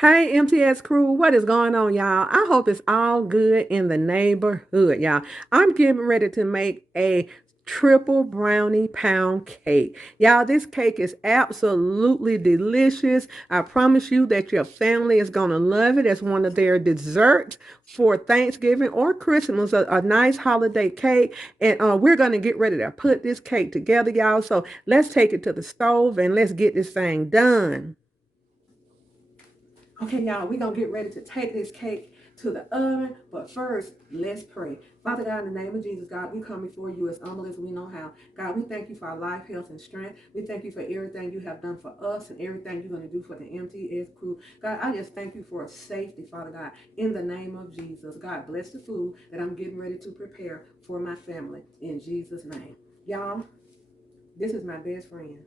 Hey, MTS crew, what is going on, y'all? I hope it's all good in the neighborhood, y'all. I'm getting ready to make a triple brownie pound cake. Y'all, this cake is absolutely delicious. I promise you that your family is going to love it as one of their desserts for Thanksgiving or Christmas, a nice holiday cake. And we're going to get ready to put this cake together, y'all. So let's take it to the stove and let's get this thing done. Okay, y'all, we're going to get ready to take this cake to the oven. But first, let's pray. Father God, in the name of Jesus, God, we come before you as humble as we know how. God, we thank you for our life, health, and strength. We thank you for everything you have done for us and everything you're going to do for the MTS crew. God, I just thank you for safety, Father God, in the name of Jesus. God, bless the food that I'm getting ready to prepare for my family in Jesus' name. Y'all, this is my best friend,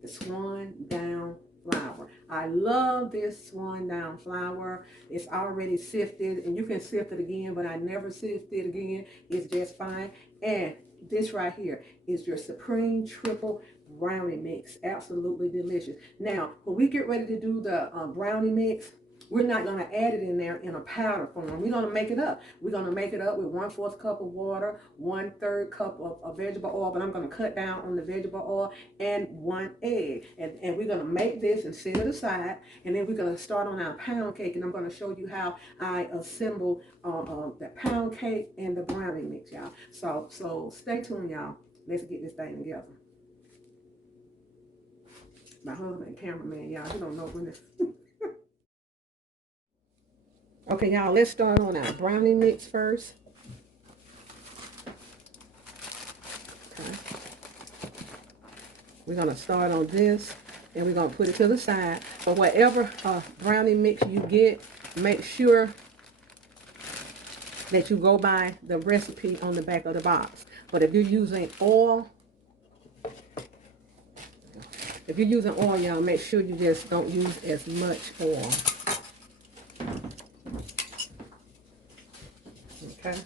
the Swan Down flour. I love this Swan Down flour. It's already sifted, and you can sift it again, but I never sift it again. It's just fine. And this right here is your Supreme Triple Brownie Mix. Absolutely delicious. Now, when we get ready to do the brownie mix, we're not going to add it in there in a powder form. We're going to make it up. We're going to make it up with 1/4 cup of water, 1/3 cup of vegetable oil, but I'm going to cut down on the vegetable oil, and 1 egg. And we're going to make this and set it aside. And then we're going to start on our pound cake. And I'm going to show you how I assemble the pound cake and the brownie mix, y'all. So stay tuned, y'all. Let's get this thing together. My husband, cameraman, y'all, he don't know when this. Okay, y'all, let's start on our brownie mix first. Okay. We're going to start on this, and we're going to put it to the side. But whatever brownie mix you get, make sure that you go by the recipe on the back of the box. But if you're using oil, y'all, make sure you just don't use as much oil. Okay.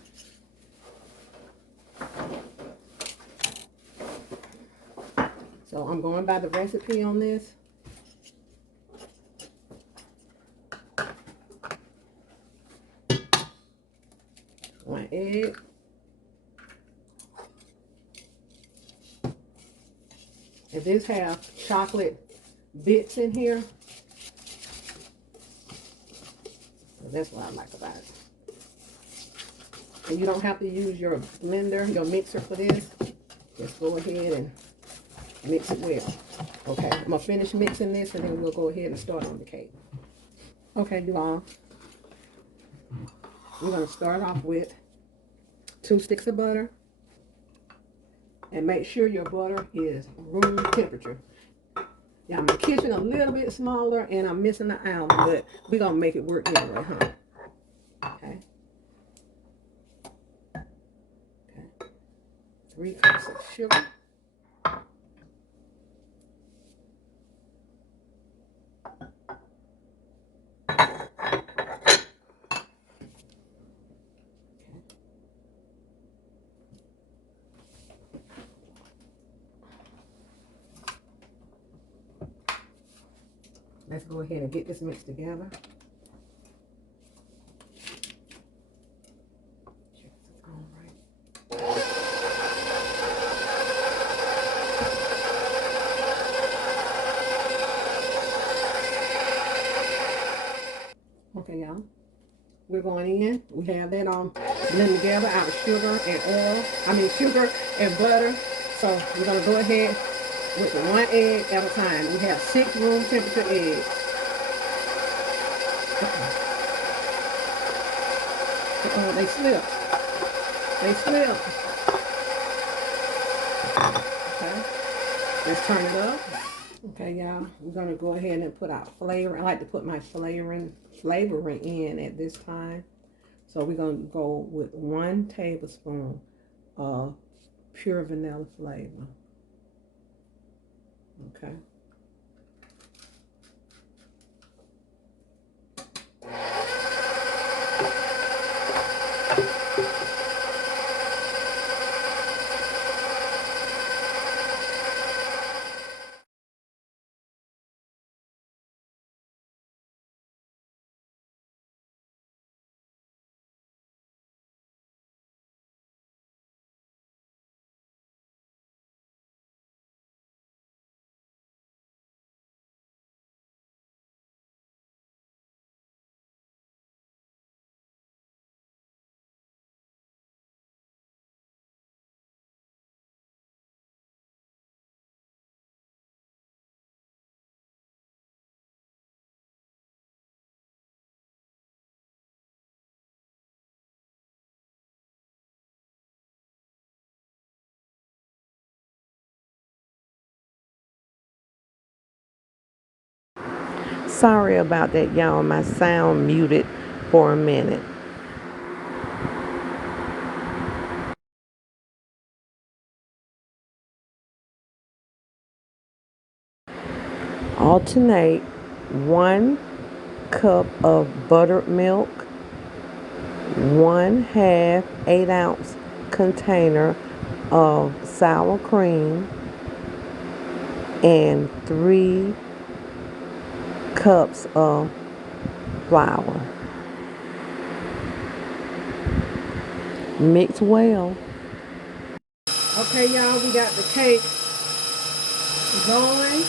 So I'm going by the recipe on this. 1 egg. And this have chocolate bits in here. That's what I like about it. And you don't have to use your blender, your mixer for this. Just go ahead and mix it well. Okay, I'm gonna finish mixing this and then we'll go ahead and start on the cake. Okay, you all. We're gonna start off with 2 sticks of butter. And make sure your butter is room temperature. Yeah, my kitchen a little bit smaller and I'm missing the almond, but we're gonna make it work anyway, huh? Okay. Okay. 3 cups of sugar. Let's go ahead and get this mixed together. Check this is all right. Okay, y'all. We're going in. We have that blend together our sugar and oil. Sugar and butter. So we're gonna go ahead with the 1 egg at a time. We have 6 room temperature eggs. They slip. They slip. Okay. Let's turn it up. Okay, y'all. We're gonna go ahead and put our flavor. I like to put my flavoring in at this time. So we're gonna go with 1 tablespoon of pure vanilla flavor. Okay. Sorry about that, y'all. My sound muted for a minute. Alternate 1 cup of buttermilk, 1/2 8-ounce container of sour cream, and 3 cups of flour. Mix well. Okay, y'all, we got the cake going.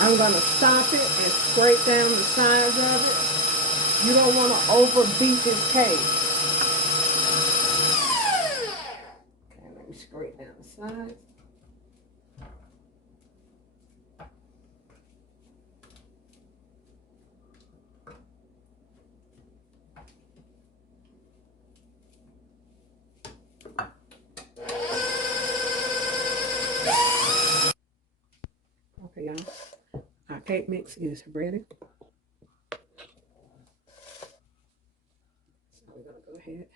I'm going to stop it and scrape down the sides of it. You don't want to overbeat this cake. Okay, let me scrape down the sides. Okay, y'all, our cake mix is ready. So we're going to go ahead.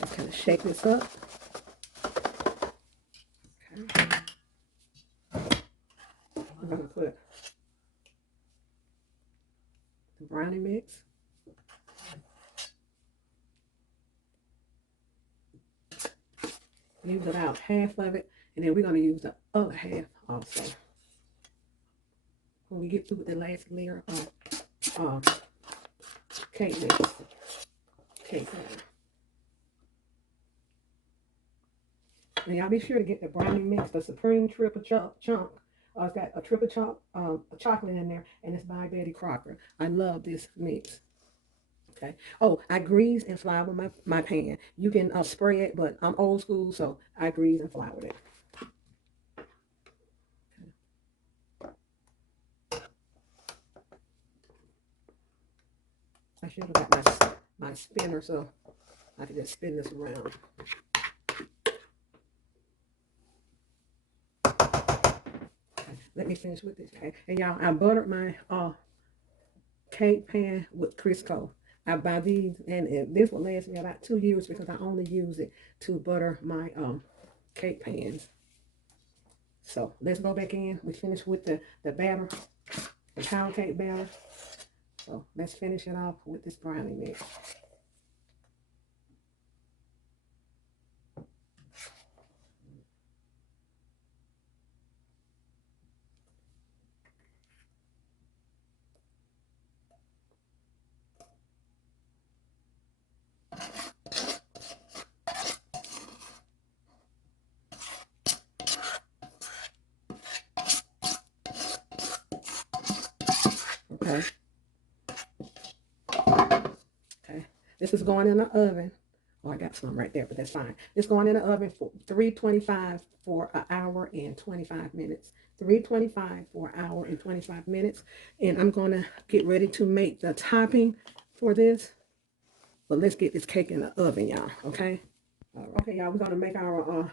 Just kind of shake this up. Okay. I'm going to put the brownie mix. Use about half of it, and then we're going to use the other half also. When we get through with the last layer of cake mix. Cake batter. And y'all be sure to get the brownie mix, the supreme triple chunk. It's got a triple chunk chocolate in there, and it's by Betty Crocker. I love this mix. Okay. Oh, I grease and flour my pan. You can spray it, but I'm old school, so I grease and flour it. I should have got my spinner, so I can just spin this around. Okay, let me finish with this. Okay, and y'all, I buttered my cake pan with Crisco. I buy these, and this will last me about 2 years because I only use it to butter my cake pans. So let's go back in. We finished with the batter, the pound cake batter. So let's finish it off with this brownie mix. Okay. Okay. This is going in the oven. Oh, I got some right there, but that's fine. It's going in the oven for 325 for an hour and 25 minutes. 325 for an hour and 25 minutes. And I'm going to get ready to make the topping for this. But let's get this cake in the oven, y'all. Okay? Okay, y'all, we're going to make our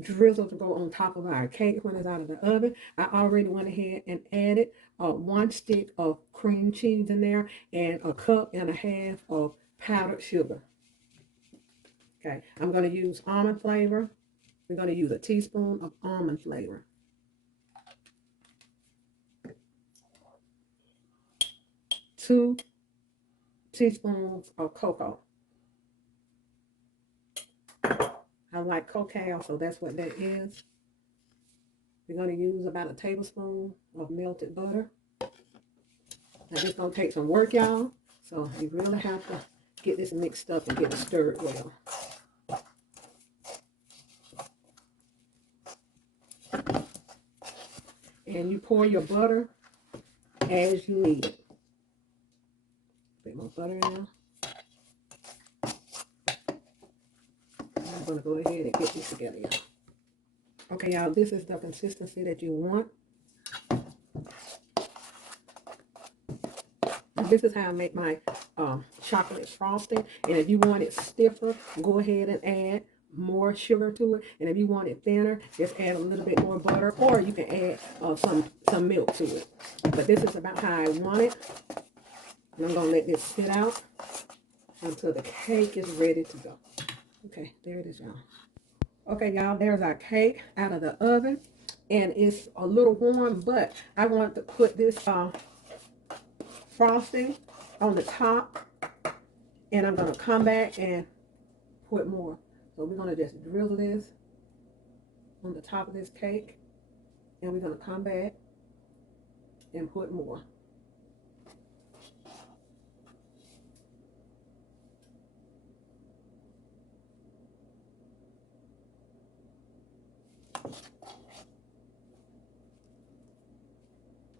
drizzle to go on top of our cake when it's out of the oven. I already went ahead and added 1 stick of cream cheese in there and 1.5 cups of powdered sugar. Okay, I'm going to use almond flavor. We're going to use a teaspoon of almond flavor. 2 teaspoons of cocoa. I like cocoa, so that's what that is. We're going to use about a tablespoon of melted butter. Now, this is going to take some work, y'all. So you really have to get this mixed up and get it stirred well. And you pour your butter as you need it. Bit more butter in there. going to go ahead and get this together, y'all. Okay, y'all, this is the consistency that you want. This is how I make my chocolate frosting. And if you want it stiffer, go ahead and add more sugar to it. And if you want it thinner, just add a little bit more butter, or you can add some milk to it. But this is about how I want it. And I'm going to let this sit out until the cake is ready to go. Okay, there it is, y'all. Okay, y'all, there's our cake out of the oven. And it's a little warm, but I want to put this frosting on the top, and I'm going to come back and put more. So we're going to just drizzle this on the top of this cake, and we're going to come back and put more.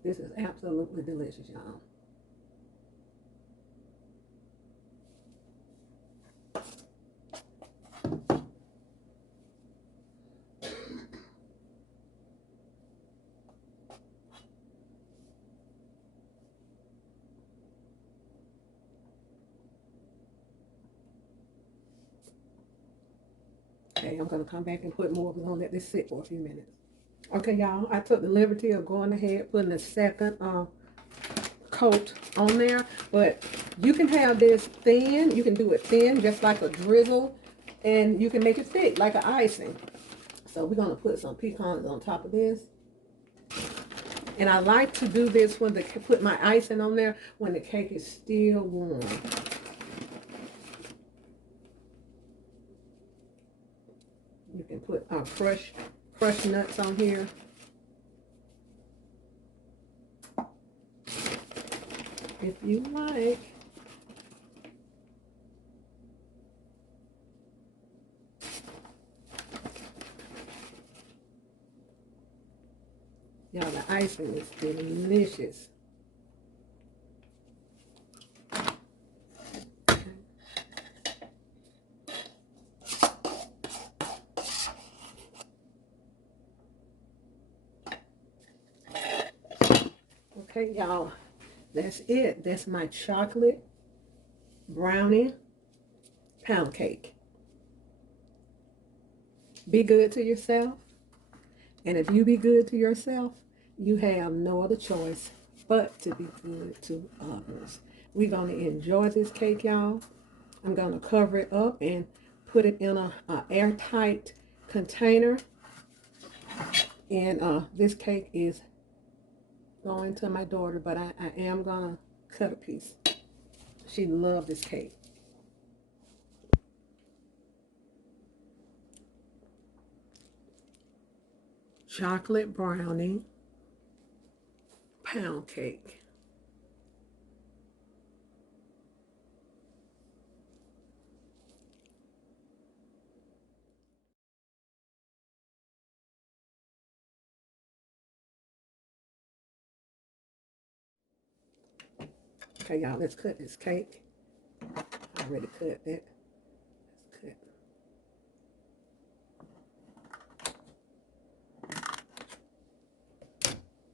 This is absolutely delicious, y'all. Okay, I'm going to come back and put more. We're going to let this sit for a few minutes. Okay, y'all, I took the liberty of going ahead putting the second coat on there, but you can have this thin. You can do it thin, just like a drizzle, and you can make it thick, like an icing. So we're going to put some pecans on top of this. And I like to do this when put my icing on there when the cake is still warm. You can put crushed nuts on here. If you like. Y'all, the icing is delicious. Okay, y'all, that's it. That's my chocolate brownie pound cake. Be good to yourself. And if you be good to yourself, you have no other choice but to be good to others. We're going to enjoy this cake, y'all. I'm going to cover it up and put it in a airtight container. And this cake is going to my daughter, but I am going to cut a piece. She loved this cake. Chocolate brownie pound cake. Okay, y'all, let's cut this cake. I already cut that. Let's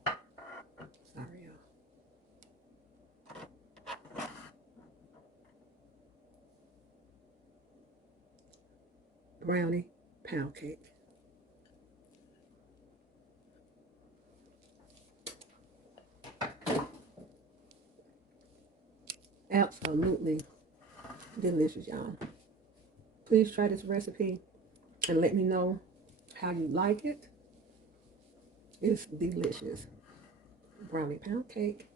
cut. Sorry, y'all. Brownie pound cake. Absolutely delicious, y'all. Please try this recipe and let me know how you like it. It's delicious. Brownie pound cake.